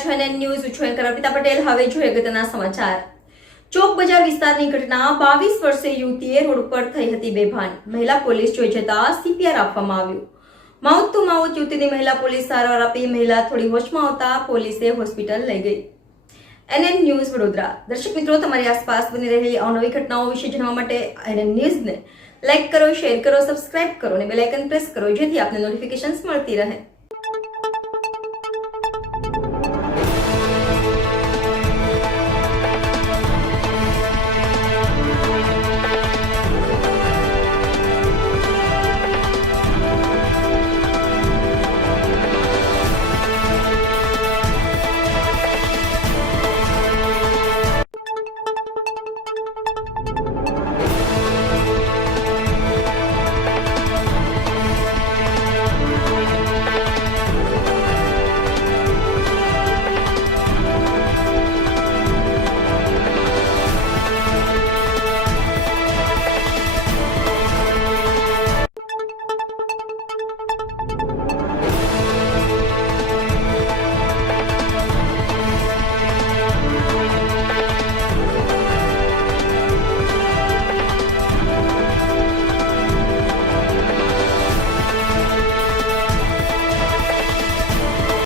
રહ્યા છો NN news છું એન્કર અર્પિતા પટેલ। હવે જોઈએ અગત્યના સમાચાર। ચોક બજાર વિસ્તારની ઘટના 22 વર્ષીય યુવતીએ રોડ પર થઈ હતી બેભાન। મહિલા પોલીસ જોઈ જતા સીપીઆર આપવામાં આવ્યું। માઉત તો માઉત યુવતીની મહિલા પોલીસ સારવાર આપી મહિલા થોડી હોશમાં આવતા પોલીસે હોસ્પિટલ લઈ ગઈ। NN news Vadodara. દર્શક મિત્રો, તમારી આસપાસ બની રહેલી અવનવી ઘટનાઓ વિશે જાણવા માટે એનએન ન્યૂઝને લાઈક કરો, શેર કરો, સબસ્ક્રાઇબ કરો અને બેલ આઇકન પ્રેસ કરો, જેથી આપને નોટિફિકેશન્સ મળતી રહે।